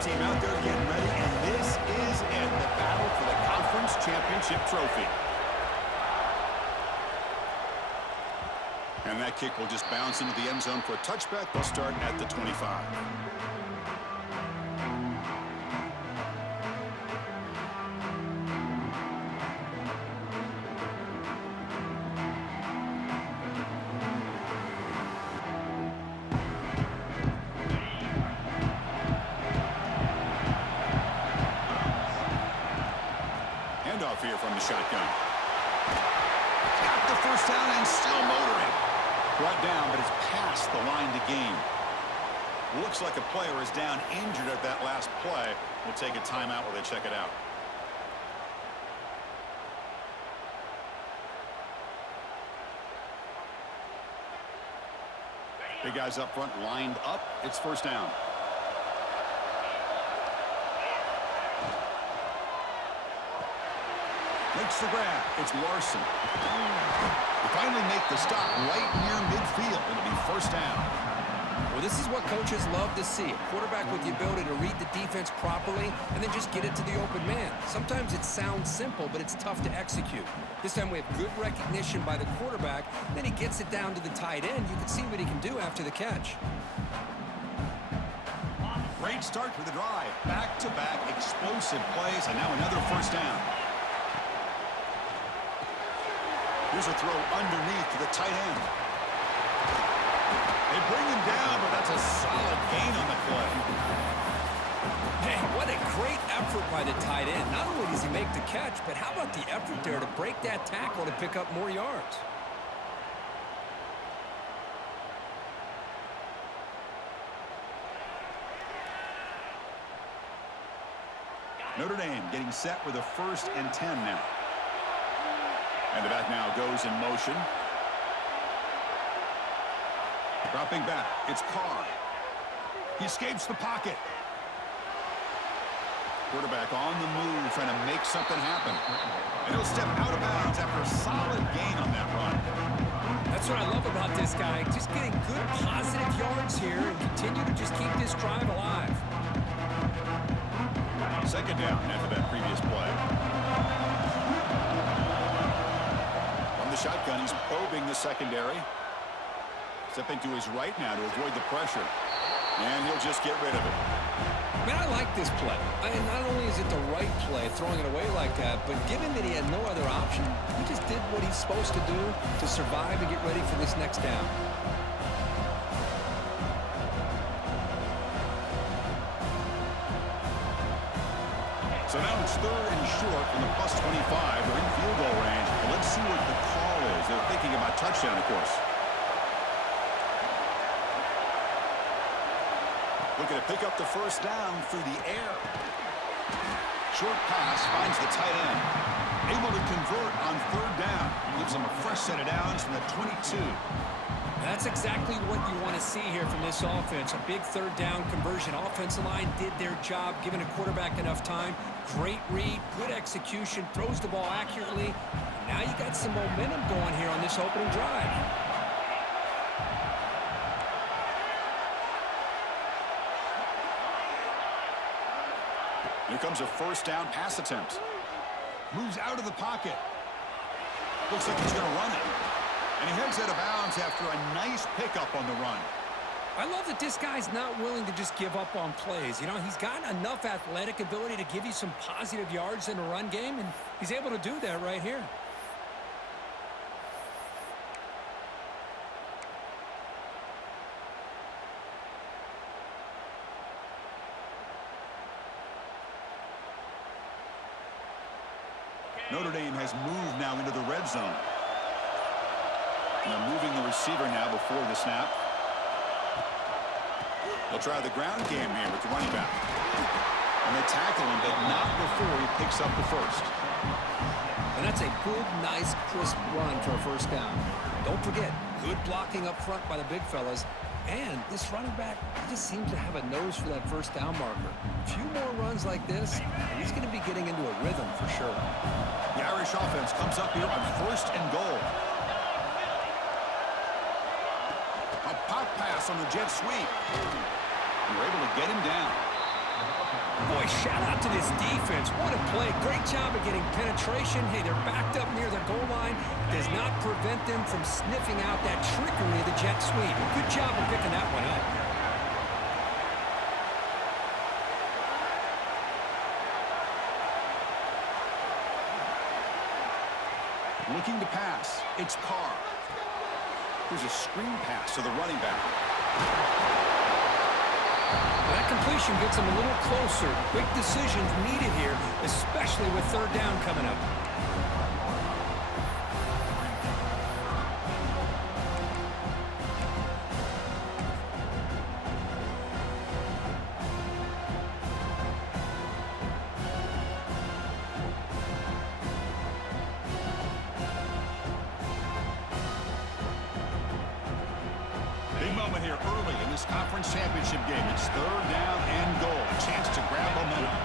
team out there getting ready, and this is it, the battle for the conference championship trophy. And that kick will just bounce into the end zone for a touchback. They'll start at the 25. Handoff here from the shotgun. Got the first down and still motoring. Brought down, but it's past the line to gain. Looks like a player is down injured at that last play. We'll take a timeout while they check it out. Big guys up front lined up. It's first down. Makes the grab. It's Larson. They finally make the stop right near midfield. It'll be first down. Well, this is what coaches love to see. A quarterback with the ability to read the defense properly and then just get it to the open man. Sometimes it sounds simple, but it's tough to execute. This time we have good recognition by the quarterback. Then he gets it down to the tight end. You can see what he can do after the catch. Great start to the drive. Back-to-back explosive plays, and now another first down. Here's a throw underneath to the tight end. They bring him down, but that's a solid gain on the play. Man, what a great effort by the tight end. Not only does he make the catch, but how about the effort there to break that tackle to pick up more yards? Notre Dame getting set with a 1st and 10 now. And the back now goes in motion. Dropping back, it's Carr. He escapes the pocket. Quarterback on the move, trying to make something happen. And he'll step out of bounds after a solid gain on that run. That's what I love about this guy. Just getting good, positive yards here and continue to just keep this drive alive. Second down after that previous play. Shotgun, he's probing the secondary. Stepping to his right now to avoid the pressure. And he'll just get rid of it. Man, I like this play. Not only is it the right play, throwing it away like that, but given that he had no other option, he just did what he's supposed to do to survive and get ready for this next down. So now it's 3rd and short from the +25. They're in field goal range. But let's see what the call is. They're thinking about touchdown, of course. Looking to pick up the first down through the air. Short pass finds the tight end. Able to convert on 3rd down. Gives them a fresh set of downs from the 22. That's exactly what you want to see here from this offense. A big 3rd down conversion. Offensive line did their job, giving a quarterback enough time. Great read, good execution, throws the ball accurately. And now you got some momentum going here on this opening drive. Here comes a first down pass attempt. Moves out of the pocket. Looks like he's going to run it. And he heads out of bounds after a nice pickup on the run. I love that this guy's not willing to just give up on plays. You know, he's got enough athletic ability to give you some positive yards in the run game, and he's able to do that right here. Notre Dame has moved now into the red zone. And they're moving the receiver now before the snap. They'll try the ground game here with the running back. And they tackle him, but not before he picks up the first. And that's a good, nice, crisp run for a first down. Don't forget, good blocking up front by the big fellas. And this running back just seems to have a nose for that first down marker. A few more runs like this, and he's going to be getting into a rhythm for sure. The Irish offense comes up here on 1st and goal. A pop pass on the jet sweep. You're able to get him down. Boy, shout out to this defense. What a play. Great job of getting penetration. Hey, they're backed up near the goal line. Does not prevent them from sniffing out that trickery of the jet sweep. Good job of picking that one up. Looking to pass. It's Carr. Here's a screen pass to the running back. That completion gets them a little closer. Quick decisions needed here, especially with third down coming up. Moment here early in this conference championship game. It's third down and goal. A chance to grab momentum.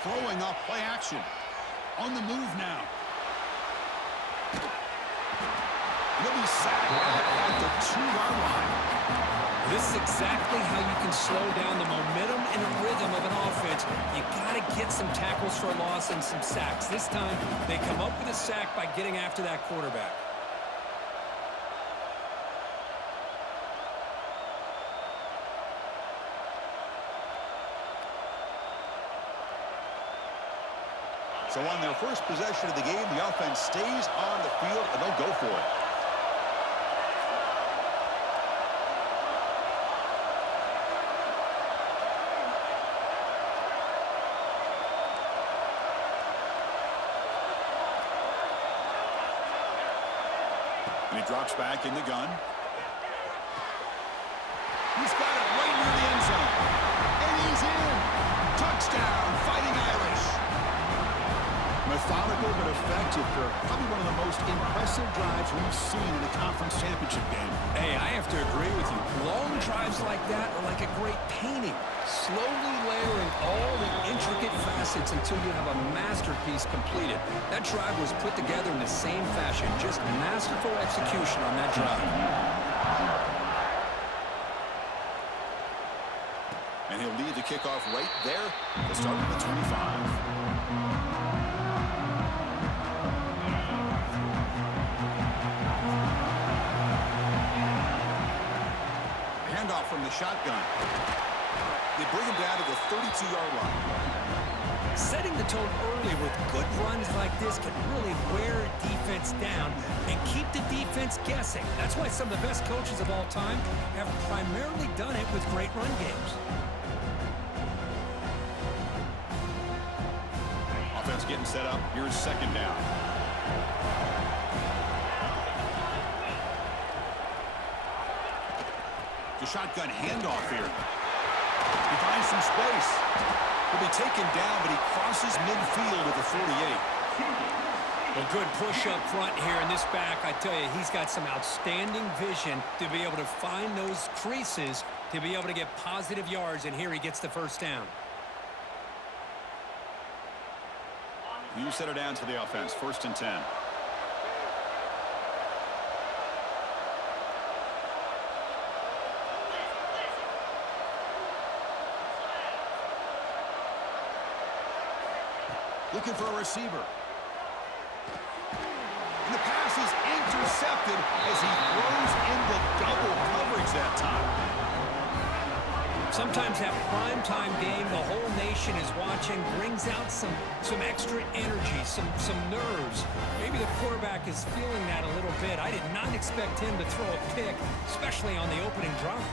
Throwing off play action. On the move now. He'll be sacked at the 2-yard line. This is exactly how you can slow down the momentum and rhythm of an offense. You got to get some tackles for a loss and some sacks. This time, they come up with a sack by getting after that quarterback. So on their first possession of the game, the offense stays on the field, and they'll go for it. And he drops back in the gun. He's got it right near the end zone. And he's in. Touchdown, Fighting Irish. Methodical but effective for probably one of the most impressive drives we've seen in a conference championship game. Hey, I have to agree with you. Long drives like that are like a great painting. Slowly layering all the intricate facets until you have a masterpiece completed. That drive was put together in the same fashion. Just masterful execution on that drive. And he'll lead the kickoff right there to start with the 25. Handoff from the shotgun. They bring him down to the 32-yard line. Setting the tone early with good runs like this can really wear a defense down and keep the defense guessing. That's why some of the best coaches of all time have primarily done it with great run games. Offense getting set up. Here's second down. The shotgun handoff here. He finds some space. He'll be taken down, but he crosses midfield with a 48. Well, good push up front here in this back. I tell you, he's got some outstanding vision to be able to find those creases, to be able to get positive yards, and here he gets the first down. You set her down to the offense. 1st and 10. Looking for a receiver. And the pass is intercepted as he throws into double coverage that time. Sometimes that primetime game, the whole nation is watching, brings out some extra energy, some nerves. Maybe the quarterback is feeling that a little bit. I did not expect him to throw a pick, especially on the opening drive.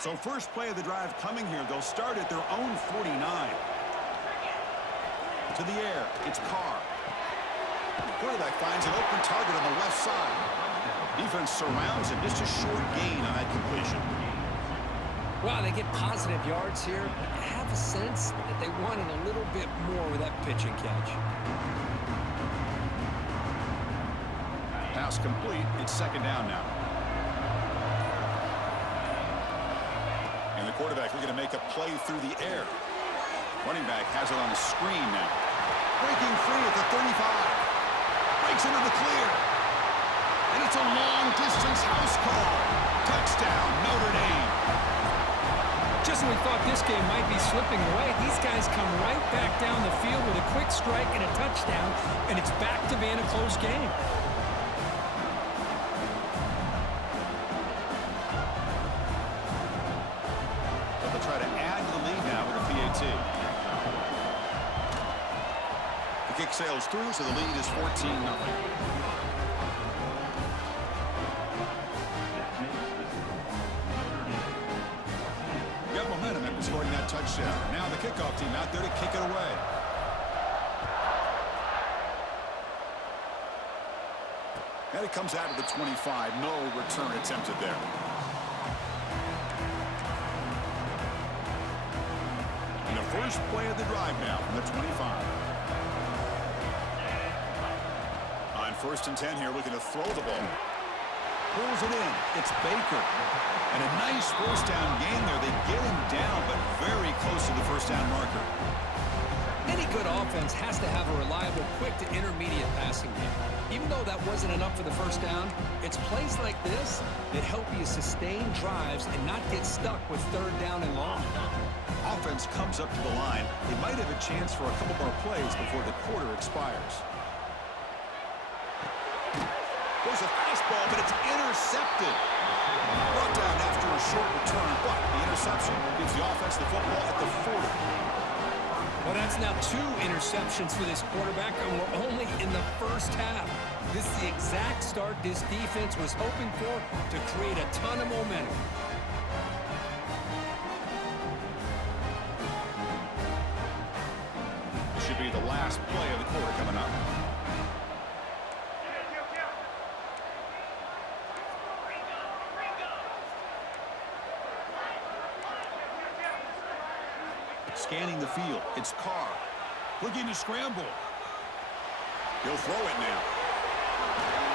So first play of the drive coming here. They'll start at their own 49. To the air. It's Carr. The quarterback finds an open target on the left side. Defense surrounds him. Just a short gain on that completion. Wow, they get positive yards here. I have a sense that they wanted a little bit more with that pitch and catch. Pass complete. It's second down now. Quarterback looking to make a play through the air. Running back has it on the screen now. Breaking free at the 35. Breaks into the clear. And it's a long-distance house call. Touchdown, Notre Dame. Just when we thought this game might be slipping away, these guys come right back down the field with a quick strike and a touchdown, and it's back to being a close game. So they'll try to add to the lead now with a PAT. The kick sails through, so the lead is 14-0. Scoring that touchdown. Now the kickoff team out there to kick it away. And it comes out of the 25. No return attempted there. And the first play of the drive now from the 25. On 1st and 10 here, looking to throw the ball. Pulls it in. It's Baker. And a nice first down gain there. They get him down, but very close to the first down marker. Any good offense has to have a reliable, quick to intermediate passing game. Even though that wasn't enough for the first down, it's plays like this that help you sustain drives and not get stuck with 3rd down and long. Offense comes up to the line. They might have a chance for a couple more plays before the quarter expires. There's a fastball, but it's intercepted. Brought down after a short return, but the interception gives the offense the football at the 40. Well, that's now 2 interceptions for this quarterback, and we're only in the first half. This is the exact start this defense was hoping for to create a ton of momentum. This should be the last play of the quarter coming up. Scanning the field. It's Carr. Looking to scramble. He'll throw it now.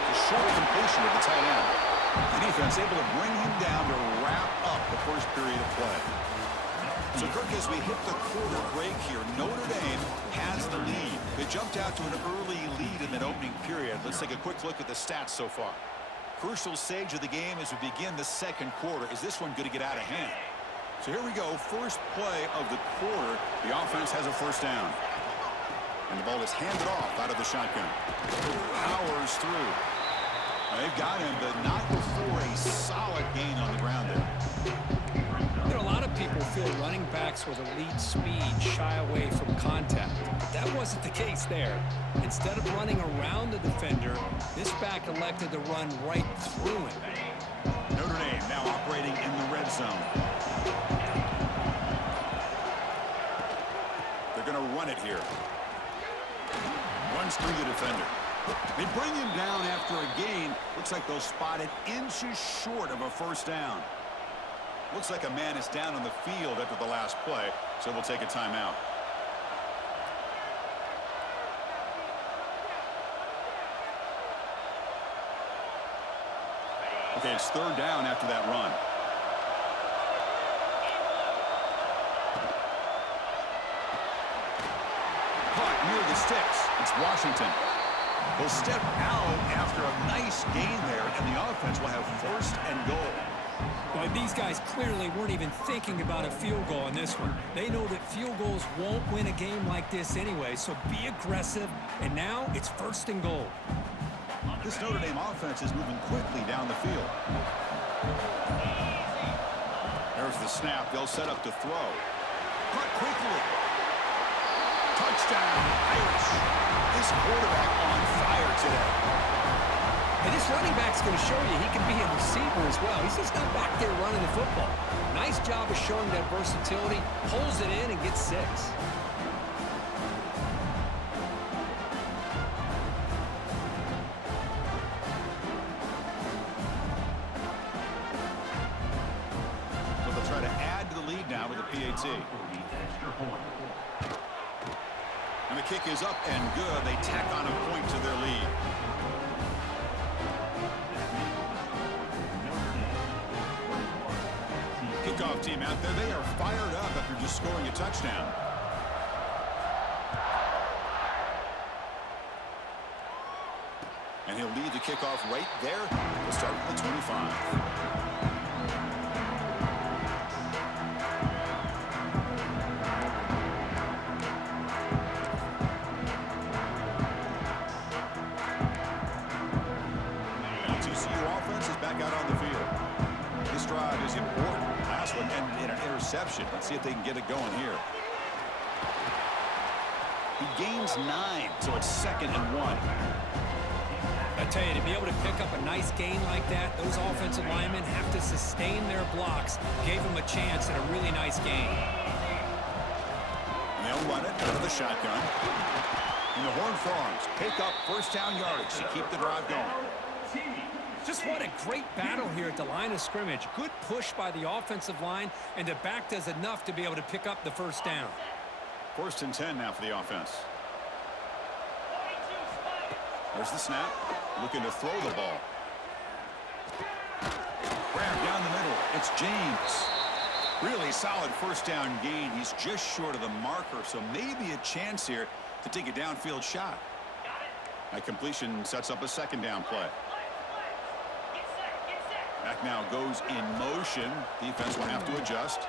A short completion of the tight end. The defense able to bring him down to wrap up the first period of play. So, Kirk, as we hit the quarter break here, Notre Dame has the lead. They jumped out to an early lead in that opening period. Let's take a quick look at the stats so far. Crucial stage of the game as we begin the second quarter. Is this one going to get out of hand? So here we go, first play of the quarter. The offense has a first down. And the ball is handed off out of the shotgun. Powers through. They've got him, but not before a solid gain on the ground there. You know, a lot of people feel running backs with elite speed shy away from contact. But that wasn't the case there. Instead of running around the defender, this back elected to run right through him. Notre Dame now operating in the red zone. They're going to run it here. Runs through the defender. They bring him down after a gain. Looks like they'll spot it inches short of a first down. Looks like a man is down on the field after the last play, so we'll take a timeout. Okay, it's 3rd down after that run. Caught near the sticks. It's Washington. Will step out after a nice gain there, and the offense will have 1st and goal. Well, these guys clearly weren't even thinking about a field goal in this one. They know that field goals won't win a game like this anyway, so be aggressive, and now it's 1st and goal. This Notre Dame offense is moving quickly down the field. There's the snap. They'll set up to throw. Cut quickly. Touchdown, Irish. This quarterback on fire today. And this running back's going to show you he can be a receiver as well. He's just not back there running the football. Nice job of showing that versatility. Pulls it in and gets 6. So they'll try to add to the lead now with a PAT. And the kick is up and good. They tack on a point to their lead. kickoff team out there. They are fired up after just scoring a touchdown. And he'll lead the kickoff right there. We'll start with the 25. Is important. Last one ended in an interception. Let's see if they can get it going here. He gains 9, so it's 2nd and 1. I tell you, to be able to pick up a nice gain like that, those offensive linemen have to sustain their blocks. Gave them a chance at a really nice gain. And they'll run it out of the shotgun. And the Horned Frogs pick up first down yardage to keep the drive going. Just what a great battle here at the line of scrimmage. Good push by the offensive line, and the back does enough to be able to pick up the first down. 1st and 10 now for the offense. There's the snap. Looking to throw the ball. Grab down the middle. It's James. Really solid first down gain. He's just short of the marker, so maybe a chance here to take a downfield shot. That completion sets up a 2nd down play. Back now goes in motion. Defense will have to adjust.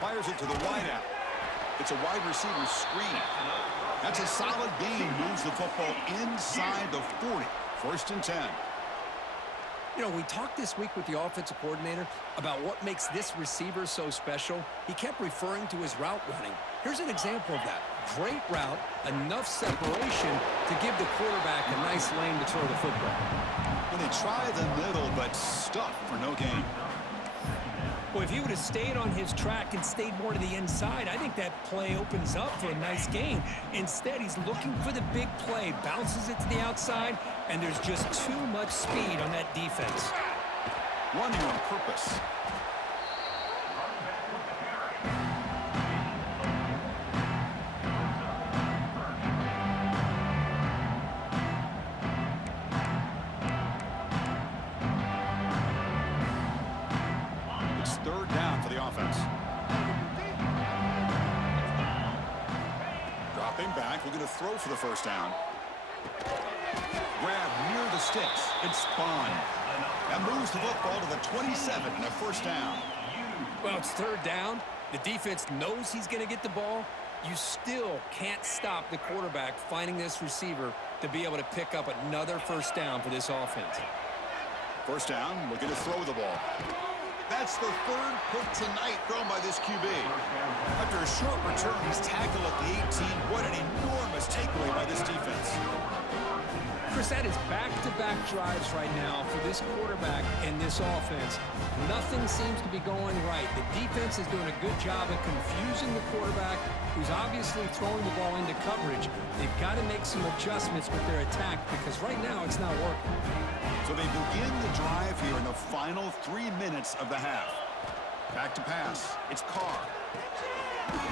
Fires it to the wideout. It's a wide receiver screen. That's a solid gain. Moves the football inside the 40. 1st and 10. You know, we talked this week with the offensive coordinator about what makes this receiver so special. He kept referring to his route running. Here's an example of that. Great route, enough separation to give the quarterback a nice lane to throw the football. And they try the middle, but stuff for no gain. Well, if he would have stayed on his track and stayed more to the inside, I think that play opens up for a nice gain. Instead, he's looking for the big play, bounces it to the outside, and there's just too much speed on that defense. Running on purpose. Back, looking to throw for the first down. Grab near the sticks. It's Spahn. That moves the football to the 27 and a first down. Well, it's 3rd down. The defense knows he's going to get the ball. You still can't stop the quarterback finding this receiver to be able to pick up another first down for this offense. First down, looking to throw the ball. That's the 3rd pick tonight thrown by this QB. After a short return, he's tackled at the 18. What an enormous takeaway by this defense. Chris, that is back-to-back drives right now for this quarterback and this offense. Nothing seems to be going right. The defense is doing a good job of confusing the quarterback, who's obviously throwing the ball into coverage. They've got to make some adjustments with their attack because right now it's not working. So they begin the drive here in the final 3 minutes of the half. Back to pass. It's Carr.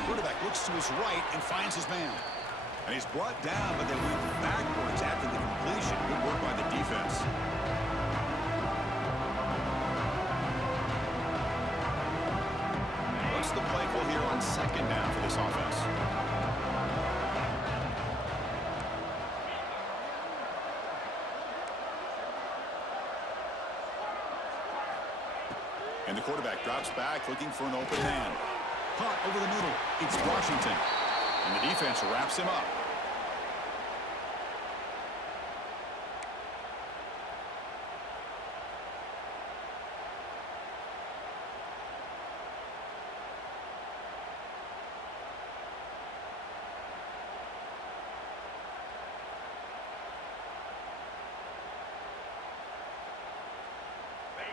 Quarterback looks to his right and finds his man. And he's brought down, but they move backwards after the completion. Good work by the defense. What's the play call here on 2nd down for this offense? And the quarterback drops back, looking for an open man. Punt over the middle. It's Washington. And the defense wraps him up.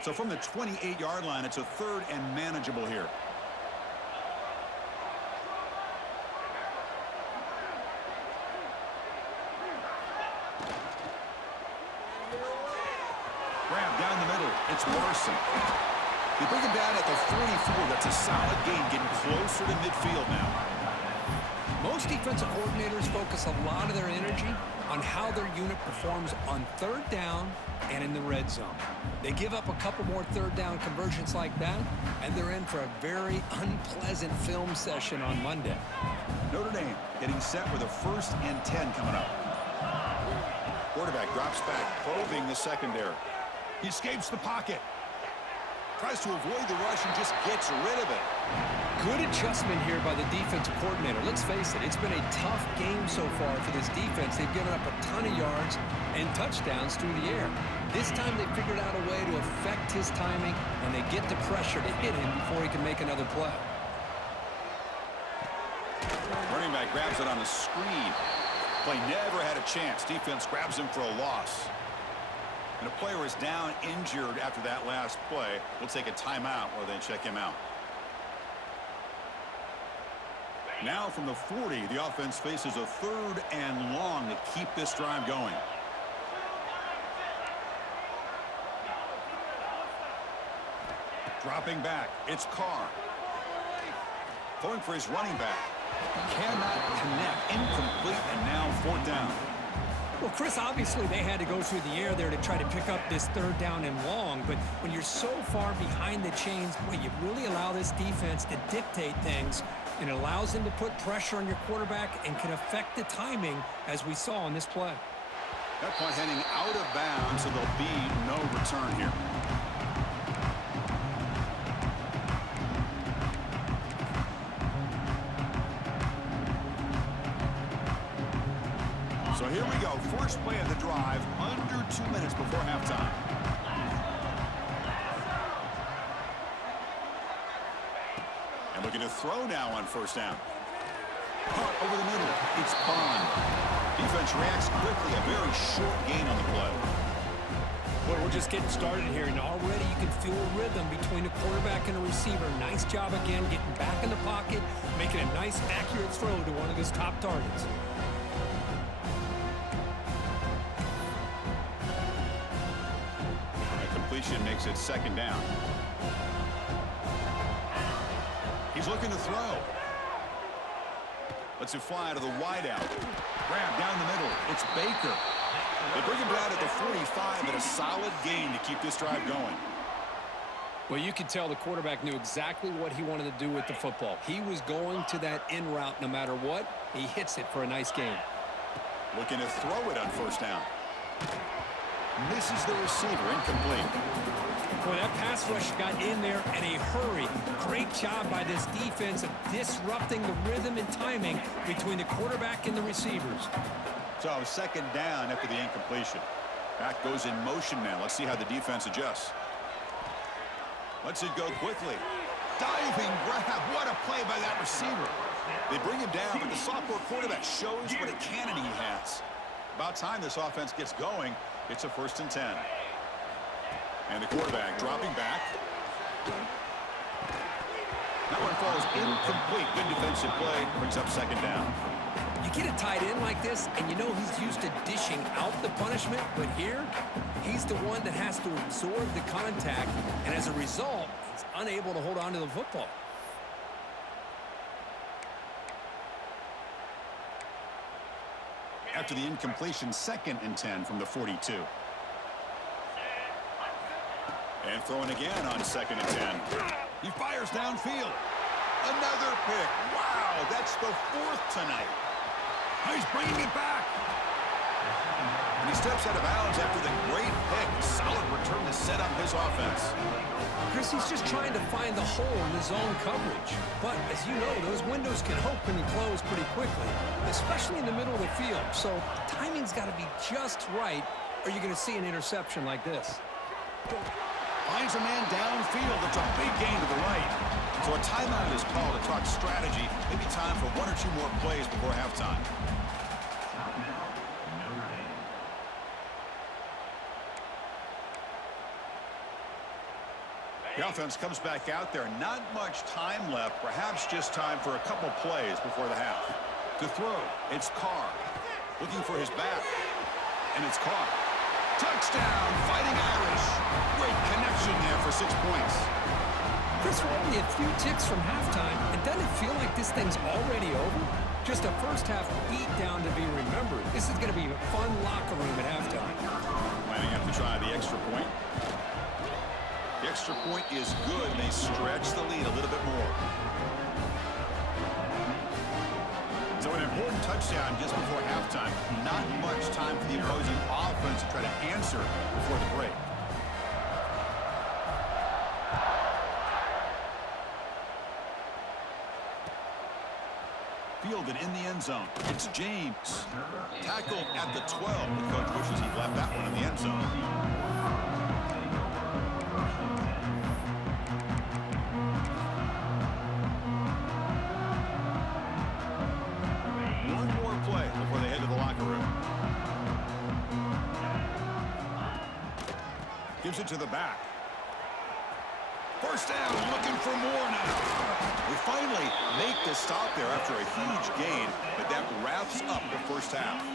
So from the 28-yard line, it's a 3rd and manageable here. Grab down the middle. It's Larson. They bring him down at the 44. That's a solid gain, getting closer to midfield now. Most defensive coordinators focus a lot of their energy on how their unit performs on third down and in the red zone. They give up a couple more third down conversions like that, and they're in for a very unpleasant film session on Monday. Notre Dame getting set with a 1st and 10 coming up. Quarterback drops back, probing the secondary. He escapes the pocket. Tries to avoid the rush and just gets rid of it. Good adjustment here by the defensive coordinator. Let's face it, it's been a tough game so far for this defense. They've given up a ton of yards and touchdowns through the air. This time they figured out a way to affect his timing, and they get the pressure to hit him before he can make another play. Running back grabs it on the screen. Play never had a chance. Defense grabs him for a loss. And a player is down injured after that last play. We'll take a timeout or then check him out. Now from the 40, the offense faces a 3rd and long to keep this drive going. Dropping back, it's Carr. Throwing for his running back. Cannot connect, incomplete, and now 4th down. Well, Chris, obviously they had to go through the air there to try to pick up this 3rd down and long, but when you're so far behind the chains, boy, you really allow this defense to dictate things, and it allows them to put pressure on your quarterback and can affect the timing, as we saw on this play. That point heading out of bounds, so there'll be no return here. So here we go. First play of the drive, under 2 minutes before halftime. And looking to throw now on 1st down. Punt over the middle. It's Bond. Defense reacts quickly. A very short gain on the play. Well, we're just getting started here, and already you can feel a rhythm between a quarterback and a receiver. Nice job again getting back in the pocket, making a nice, accurate throw to one of his top targets. Makes it 2nd down. He's looking to throw. Lets it fly to the wideout. Grab down the middle. It's Baker. They bring him down at the 45, but a solid gain to keep this drive going. Well, you could tell the quarterback knew exactly what he wanted to do with the football. He was going to that in route no matter what. He hits it for a nice gain. Looking to throw it on 1st down. Misses the receiver, incomplete. Boy, that pass rush got in there in a hurry. Great job by this defense of disrupting the rhythm and timing between the quarterback and the receivers. So 2nd down after the incompletion. Back goes in motion now. Let's see how the defense adjusts. Lets it go quickly. Diving grab. What a play by that receiver. They bring him down, but the sophomore quarterback shows what a cannon he has. About time this offense gets going. It's a 1st and 10. And the quarterback dropping back. That one falls incomplete. Good defensive play. Brings up 2nd down. You get a tight end like this, and you know he's used to dishing out the punishment, but here, he's the one that has to absorb the contact, and as a result, he's unable to hold on to the football. After the incompletion, 2nd and 10 from the 42. And throwing again on 2nd and 10. He fires downfield. Another pick. Wow, that's the 4th tonight. He's bringing it back. And he steps out of bounds after the great pick. Solid return to set up his offense. Chris, he's just trying to find the hole in the zone coverage. But as you know, those windows can open and close pretty quickly, especially in the middle of the field. So timing's got to be just right, or you're going to see an interception like this. Finds a man downfield. It's a big gain to the right. So a timeout is called to talk strategy. Maybe time for 1 or 2 more plays before halftime. The offense comes back out there. Not much time left. Perhaps just time for a couple plays before the half. To throw, it's Carr. Looking for his back. And it's caught. Touchdown, Fighting Irish. Great connection there for 6 points. Chris, we're only a few ticks from halftime, and doesn't it feel like this thing's already over? Just a first-half beatdown to be remembered. This is going to be a fun locker room at halftime. Lining up to try the extra point. The extra point is good. They stretch the lead a little bit more. So an important touchdown just before halftime. Not much time for the opposing offense to try to answer before the break. Fielded in the end zone. It's James. Tackled at the 12. The coach wishes he left that one in the end zone. One more play before they head to the locker room. Gives it to the back. First down, looking for more now. They finally make the stop there after a huge gain, but that wraps up the first half.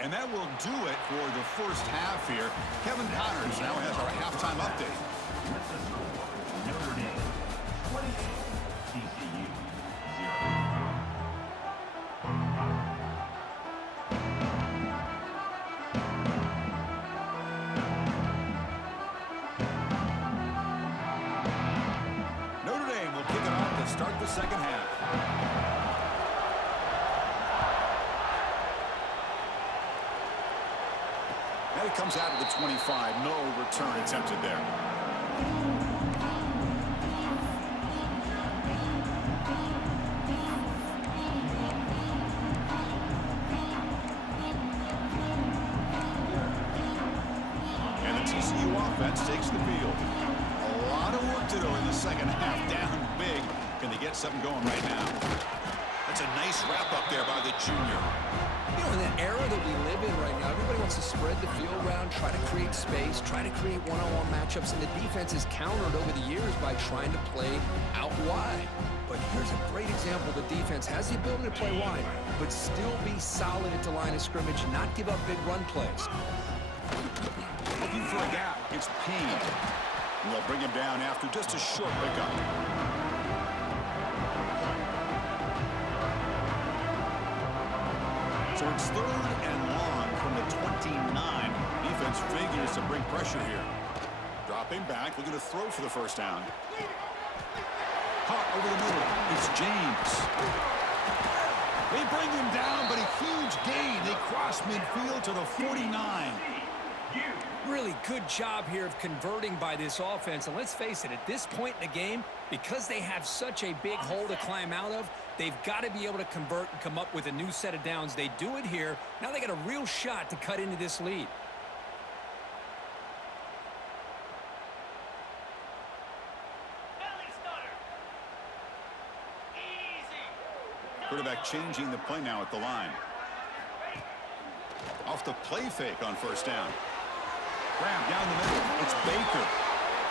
And that will do it for the first half here. Kevin Connors now has our halftime update. Notre Dame 28, TCU 0. Start the second half. And it comes out of the 25. No return attempted there. And the TCU offense takes the field. A lot of work to do in the second half. Down big. Can they get something going right now? That's a nice wrap-up there by the junior. You know, in the era that we live in right now, everybody wants to spread the field around, try to create space, try to create one-on-one matchups, and the defense is countered over the years by trying to play out wide. But here's a great example. The defense has the ability to play wide, but still be solid at the line of scrimmage, not give up big run plays. Looking for a gap. It's Payne. And they'll bring him down after just a short pickup. So it's 3rd and long from the 29. Defense figures to bring pressure here. Dropping back, looking to throw for the first down. Caught over the middle. It's James. They bring him down, but a huge gain. They cross midfield to the 49. Really good job here of converting by this offense. And let's face it, at this point in the game, because they have such a big hole to climb out of, they've got to be able to convert and come up with a new set of downs. They do it here. Now they got a real shot to cut into this lead. Quarterback changing the play now at the line. Off the play fake on first down. Graham down the middle. It's Baker.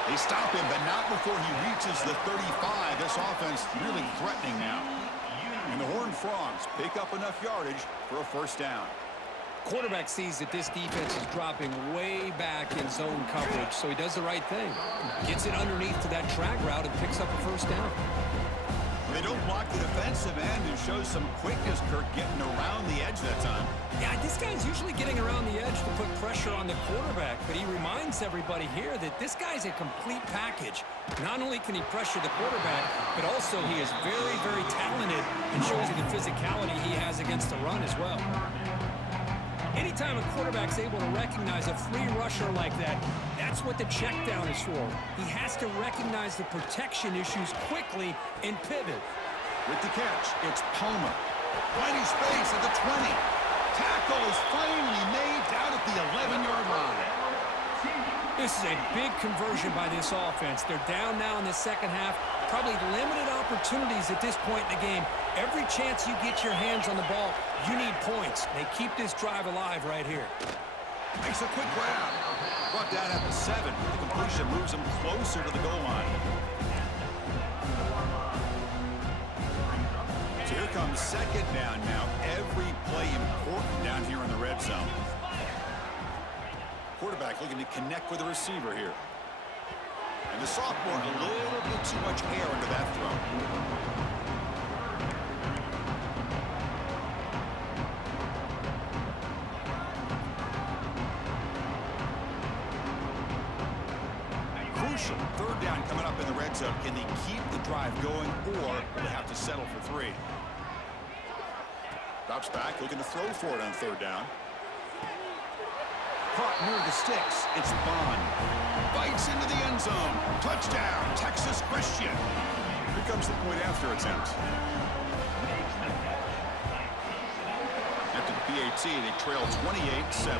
They stop him, but not before he reaches the 35. This offense really threatening now. And the Horned Frogs pick up enough yardage for a first down. Quarterback sees that this defense is dropping way back in zone coverage, so he does the right thing. Gets it underneath to that drag route and picks up a first down. They don't block the defensive end and shows some quickness, Kirk, getting around the edge that time. Yeah, this guy's usually getting around the edge to put pressure on the quarterback, but he reminds everybody here that this guy's a complete package. Not only can he pressure the quarterback, but also he is very, very talented and shows you the physicality he has against the run as well. Anytime a quarterback's able to recognize a free rusher like that, that's what the check down is for. He has to recognize the protection issues quickly and pivot. With the catch, it's Palmer. Plenty space at the 20. Tackle is finally made down at the 11-yard line. This is a big conversion by this offense. They're down now in the second half. Probably limited opportunities at this point in the game. Every chance you get your hands on the ball, you need points. They keep this drive alive right here. Makes a quick grab. Brought down at the 7. The completion moves him closer to the goal line. So here comes second down now. Every play important down here in the red zone. Quarterback looking to connect with the receiver here. And the sophomore, a little bit too much air into that throw. Crucial. Third down coming up in the red zone. Can they keep the drive going, or will they have to settle for 3? Drops back, looking to throw for it on third down. Caught near the sticks. It's Bond. Bites into the end zone. Touchdown, Texas Christian. Here comes the point after attempt. After the PAT, they trail 28-7.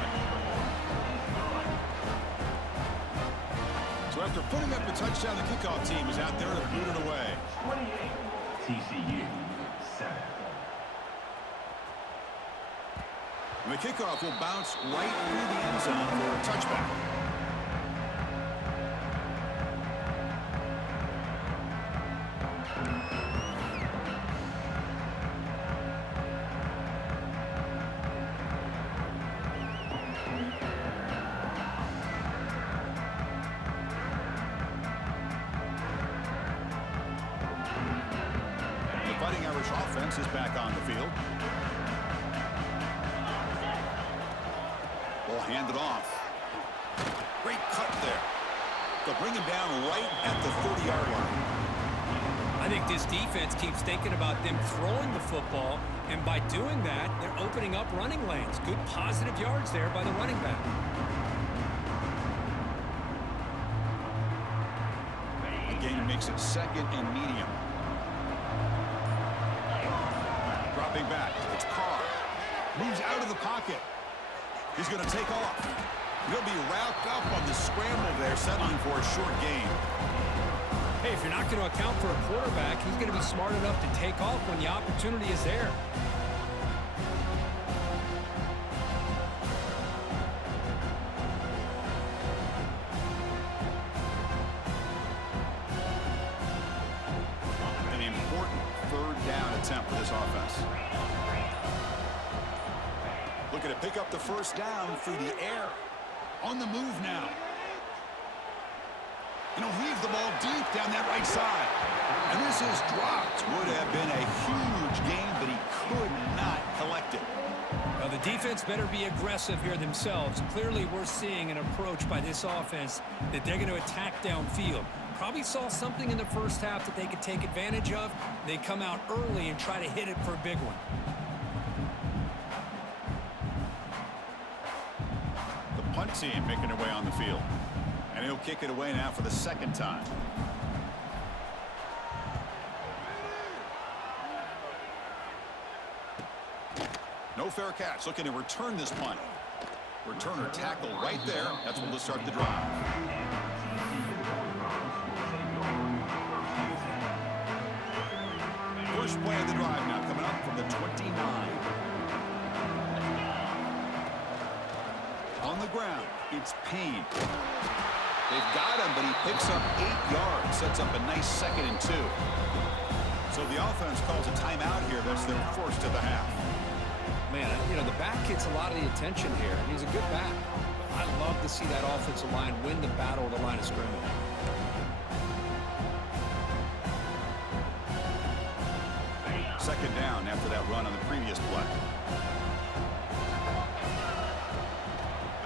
So after putting up a touchdown, the kickoff team is out there to boot it away. 28. TCU 7. And the kickoff will bounce right through the end zone for a touchback. The Fighting Irish offense is back on the field. Ball handed off. Great cut there. They'll bring him down right at the 30-yard line. I think this defense keeps thinking about them throwing the football, and by doing that, they're opening up running lanes. Good positive yards there by the running back. The game makes it second and medium. Dropping back. It's Carr. Moves out of the pocket. He's going to take off. He'll be wrapped up on the scramble there, settling for a short gain. Hey, if you're not going to account for a quarterback, he's going to be smart enough to take off when the opportunity is there. An important third down attempt for this offense. Looking to pick up the first down through the air. On the move now. And he'll heave the ball deep down that right side. And this is dropped. Would have been a huge gain, but he could not collect it. Well, the defense better be aggressive here themselves. Clearly, we're seeing an approach by this offense that they're going to attack downfield. Probably saw something in the first half that they could take advantage of. They come out early and try to hit it for a big one. Punt team making their way on the field. And he'll kick it away now for the second time. No fair catch. Looking to return this punt. Returner tackle right there. That's when they'll start the drive. First play of the drive now coming up from the 29. On the ground, it's Payne. They've got him, but he picks up 8 yards. Sets up a nice 2nd and 2. So the offense calls a timeout here. That's their first of the half. Man, you know, the back gets a lot of the attention here. He's a good back. I love to see that offensive line win the battle of the line of scrimmage. Second down after that run on the previous play.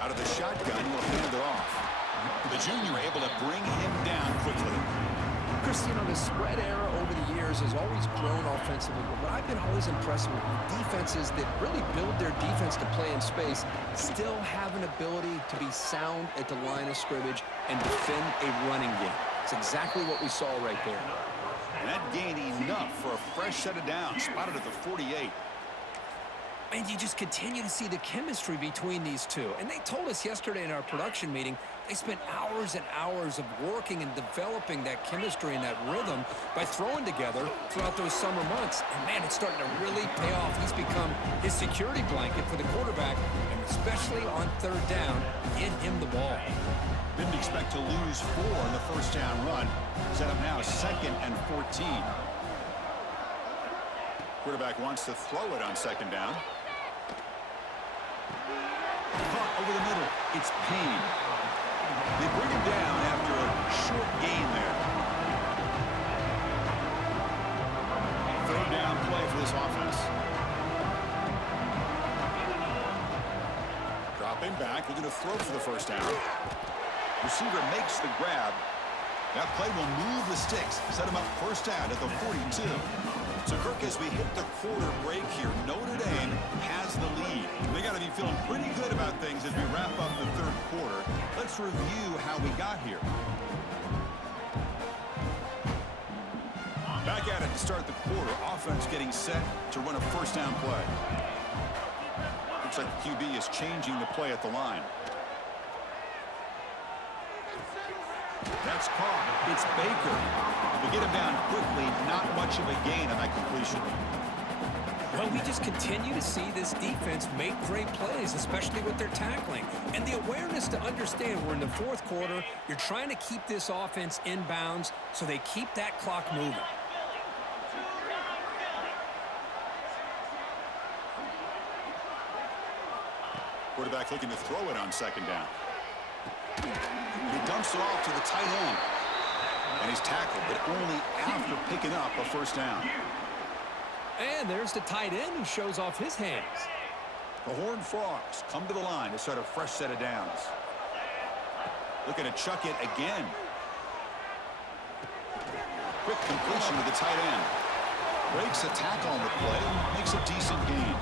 Out of the shotgun, will hand it off. The junior able to bring him down quickly. Chris, you know, the spread era over the years has always grown offensively, but what I've been always impressed with defenses that really build their defense to play in space still have an ability to be sound at the line of scrimmage and defend a running game. It's exactly what we saw right there. And that gained enough for a fresh set of downs, spotted at the 48. And you just continue to see the chemistry between these two. And they told us yesterday in our production meeting, they spent hours and hours of working and developing that chemistry and that rhythm by throwing together throughout those summer months. And man, it's starting to really pay off. He's become his security blanket for the quarterback, and especially on third down, get him the ball. Didn't expect to lose 4 in the first down run. Set up now 2nd and 14. Quarterback wants to throw it on 2nd down. Caught over the middle. It's Payne. They bring him down after a short gain there. Third down play for this offense. Dropping back, they're going to throw for the first down. Receiver makes the grab. That play will move the sticks, set him up first down at the 42. So, Kirk, as we hit the quarter break here, Notre Dame has the lead. They got to be feeling pretty good about things as we wrap up the third quarter. Let's review how we got here. Back at it to start the quarter. Offense getting set to run a first down play. Looks like the QB is changing the play at the line. That's caught. It's Baker. If we get him down quickly, not much of a gain on that completion. Well, we just continue to see this defense make great plays, especially with their tackling. And the awareness to understand we're in the fourth quarter, you're trying to keep this offense in bounds so they keep that clock moving. Quarterback looking to throw it on second down. He dumps it off to the tight end. And he's tackled, but only after picking up a first down. And there's the tight end who shows off his hands. The Horned Frogs come to the line to start a fresh set of downs. Looking to chuck it again. Quick completion to the tight end. Breaks a tackle on the play, makes a decent gain.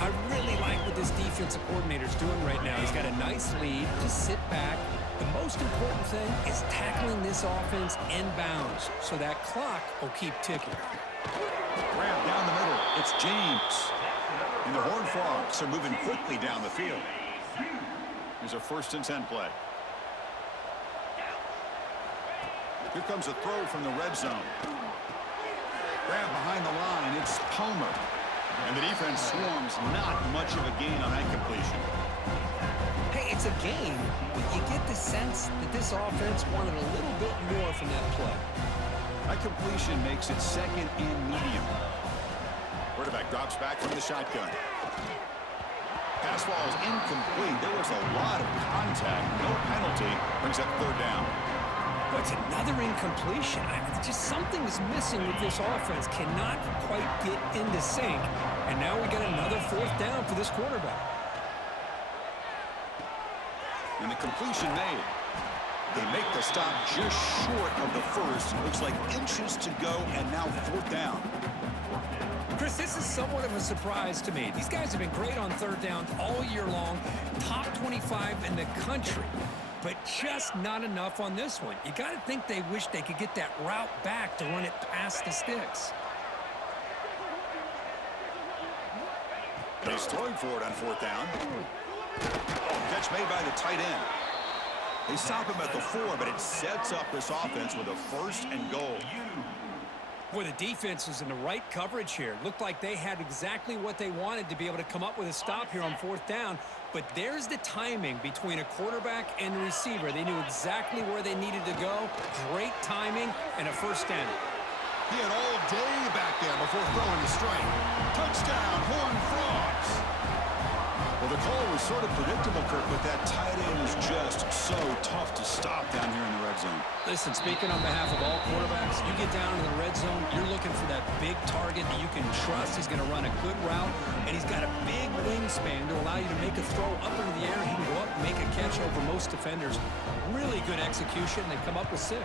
I really like what this defensive coordinator's doing right now. He's got a nice lead. Just sit back. The most important thing is tackling this offense in bounds so that clock will keep ticking. Grab down the middle. It's James. And the Horned Frogs are moving quickly down the field. Here's a 1st and 10 play. Here comes a throw from the red zone. Grab behind the line. It's Palmer. And the defense swarms. Not much of a gain on that completion. Hey, it's a game, but you get the sense that this offense wanted a little bit more from that play. That completion makes it second and medium. Quarterback drops back from the shotgun. Pass ball is incomplete. There was a lot of contact. No penalty. Brings up third down. But it's another incompletion. Just something is missing with this offense. Cannot quite get into sync. And now we got another 4th down for this quarterback. And the completion made. They make the stop just short of the first. Looks like inches to go, and now 4th down. Chris, this is somewhat of a surprise to me. These guys have been great on 3rd down all year long. Top 25 in the country. But just not enough on this one. You got to think they wish they could get that route back to run it past the sticks. He's throwing for it on 4th down. Catch made by the tight end. They stop him at the 4, but it sets up this offense with a 1st and goal. Boy, the defense was in the right coverage here. Looked like they had exactly what they wanted to be able to come up with a stop here on 4th down. But there's the timing between a quarterback and a receiver. They knew exactly where they needed to go. Great timing and a 1st down. He had all day back there before throwing the strike. Touchdown, Horned Frogs. Well, the call was sort of predictable, Kirk, but that tight end is just so tough to stop down here in the red zone. Listen, speaking on behalf of all quarterbacks, you get down in the red zone, you're looking for that big target that you can trust. He's going to run a good route, and he's got a big wingspan to allow you to make a throw up into the air. He can go up and make a catch over most defenders. Really good execution. They come up with 6.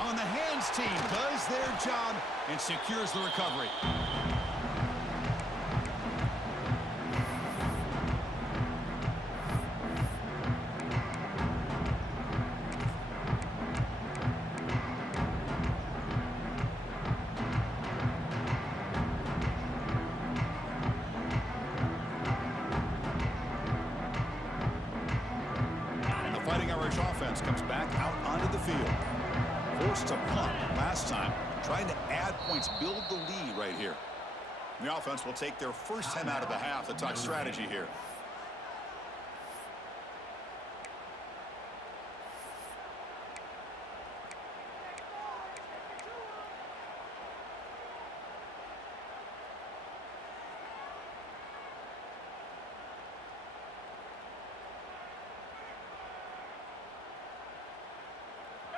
On the hands team does their job and secures the recovery. And the Fighting Irish offense comes back out onto the field. Forced to punt last time, trying to add points, build the lead right here. The offense will take their first time out of the half to talk strategy here.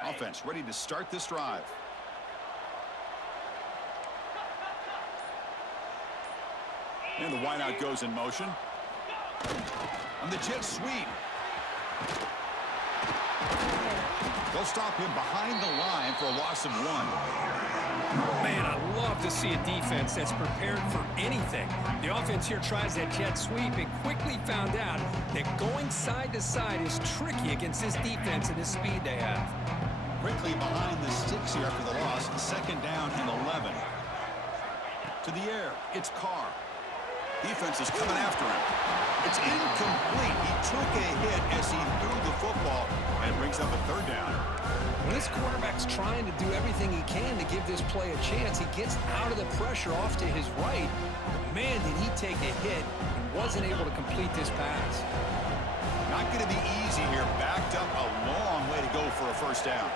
Offense ready to start this drive. And the wideout goes in motion. On the jet sweep. They'll stop him behind the line for a loss of 1. Man, I love to see a defense that's prepared for anything. The offense here tries that jet sweep and quickly found out that going side to side is tricky against this defense and the speed they have. Quickly behind the sticks here after the loss. 2nd down and 11. To the air, it's Carr. Defense is coming after him. It's incomplete. He took a hit as he threw the football, and it brings up a 3rd down. When this quarterback's trying to do everything he can to give this play a chance, he gets out of the pressure off to his right. But man, did he take a hit and wasn't able to complete this pass. Not going to be easy here. Backed up a long way to go for a 1st down.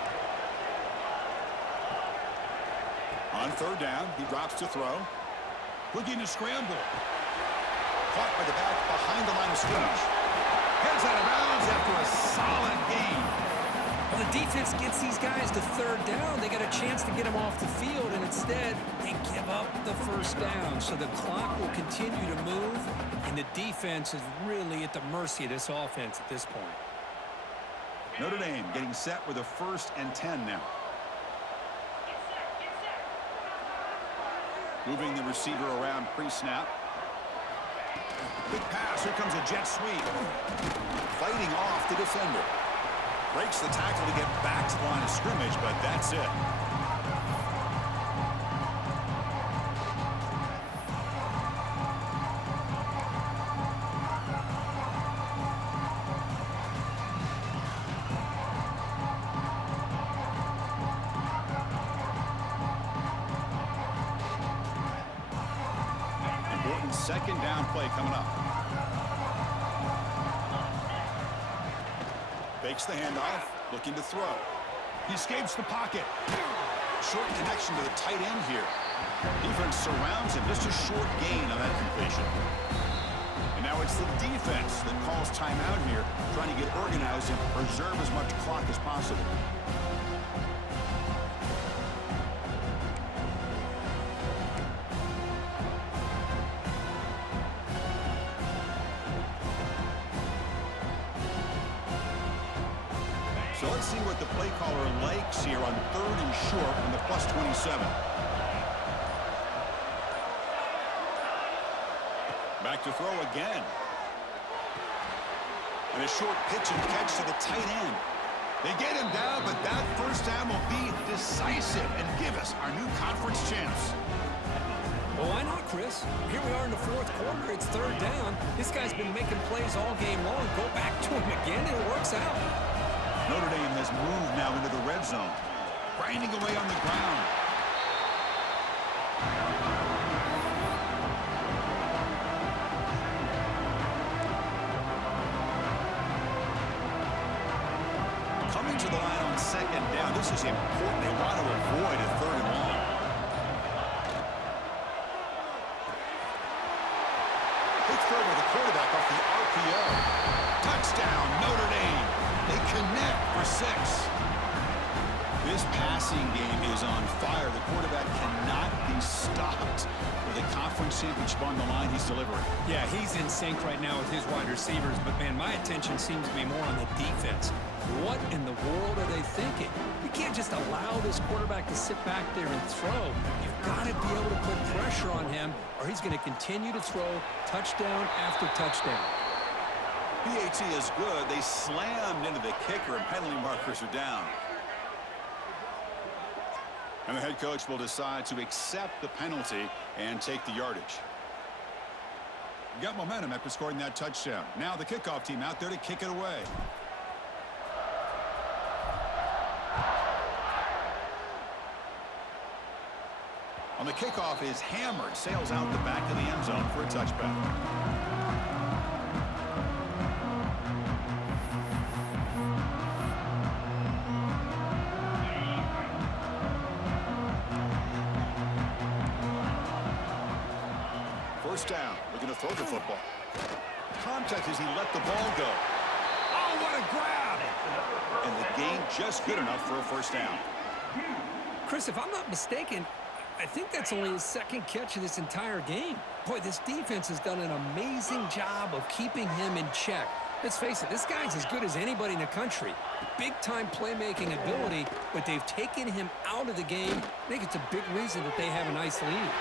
On 3rd down, he drops to throw. Looking to scramble. Caught by the back behind the line of scrimmage. Heads out of bounds after a solid gain. Well, the defense gets these guys to 3rd down. They got a chance to get them off the field, and instead they give up the 1st down. So the clock will continue to move, and the defense is really at the mercy of this offense at this point. Notre Dame getting set with a 1st and 10 now. Moving the receiver around pre-snap. Big pass. Here comes a jet sweep. Fighting off the defender. Breaks the tackle to get back to the line of scrimmage, but that's it. Important 2nd down play coming up. Fakes the handoff, looking to throw. He escapes the pocket. Short connection to the tight end here. Defense surrounds him. Just a short gain on that completion. And now it's the defense that calls timeout here, trying to get organized and preserve as much clock as possible. So let's see what the play caller likes here on 3rd and short on the +27. Back to throw again. And a short pitch and catch to the tight end. They get him down, but that 1st down will be decisive and give us our new conference champs. Well, why not, Chris? Here we are in the 4th quarter. It's 3rd down. This guy's been making plays all game long. Go back to him again, and it works out. Notre Dame has moved now into the red zone. Grinding away on the ground. Coming to the line on 2nd down. This is important. They want to avoid a 3rd and long. Quick throw with the quarterback off the RPO. Touchdown, Notre Dame. They connect for 6. This passing game is on fire. The quarterback cannot be stopped. With a conference championship on the line, he's delivering. Yeah, he's in sync right now with his wide receivers, but man, my attention seems to be more on the defense. What in the world are they thinking? You can't just allow this quarterback to sit back there and throw. You've got to be able to put pressure on him, or he's going to continue to throw touchdown after touchdown. PAT is good. They slammed into the kicker, and penalty markers are down. And the head coach will decide to accept the penalty and take the yardage. Got momentum after scoring that touchdown. Now the kickoff team out there to kick it away. On the kickoff is hammered, sails out the back of the end zone for a touchback. First down, looking to throw the football. Contact as he let the ball go. Oh, what a grab! And the gain just good enough for a first down. Chris, if I'm not mistaken, I think that's only his second catch of this entire game. Boy, this defense has done an amazing job of keeping him in check. Let's face it, this guy's as good as anybody in the country. Big-time playmaking ability, but they've taken him out of the game. I think it's a big reason that they have a nice lead.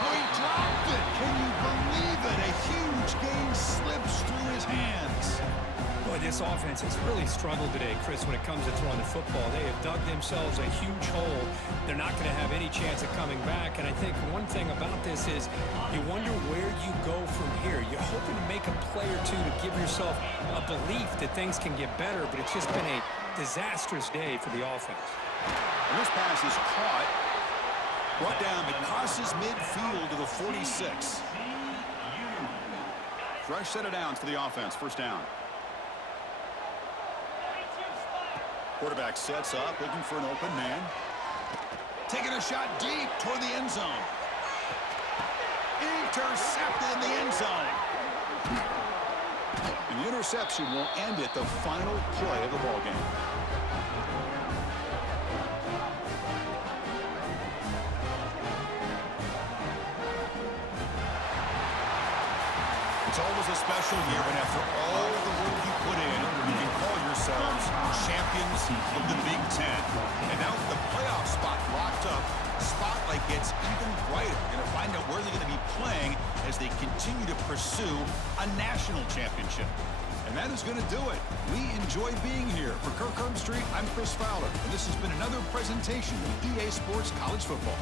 Oh, he dropped it! Can you believe it? A huge gain slips through his hands. Boy, this offense has really struggled today, Chris, when it comes to throwing the football. They have dug themselves a huge hole. They're not going to have any chance of coming back. And I think one thing about this is you wonder where you go from here. You're hoping to make a play or two to give yourself a belief that things can get better, but it's just been a disastrous day for the offense. And this pass is caught. Brought down, but crosses midfield to the 46. Fresh set of downs for the offense. First down. Quarterback sets up, looking for an open man. Taking a shot deep toward the end zone. Intercepted in the end zone. And the interception will end it, the final play of the ballgame. It's always a special year, and after all the work you put in, you can call yourselves champions of the Big Ten. And now with the playoff spot locked up, the spotlight gets even brighter. You're going to find out where they're going to be playing as they continue to pursue a national championship. And that is going to do it. We enjoy being here. For Kirk Herbstreit, I'm Chris Fowler, and this has been another presentation of EA Sports College Football.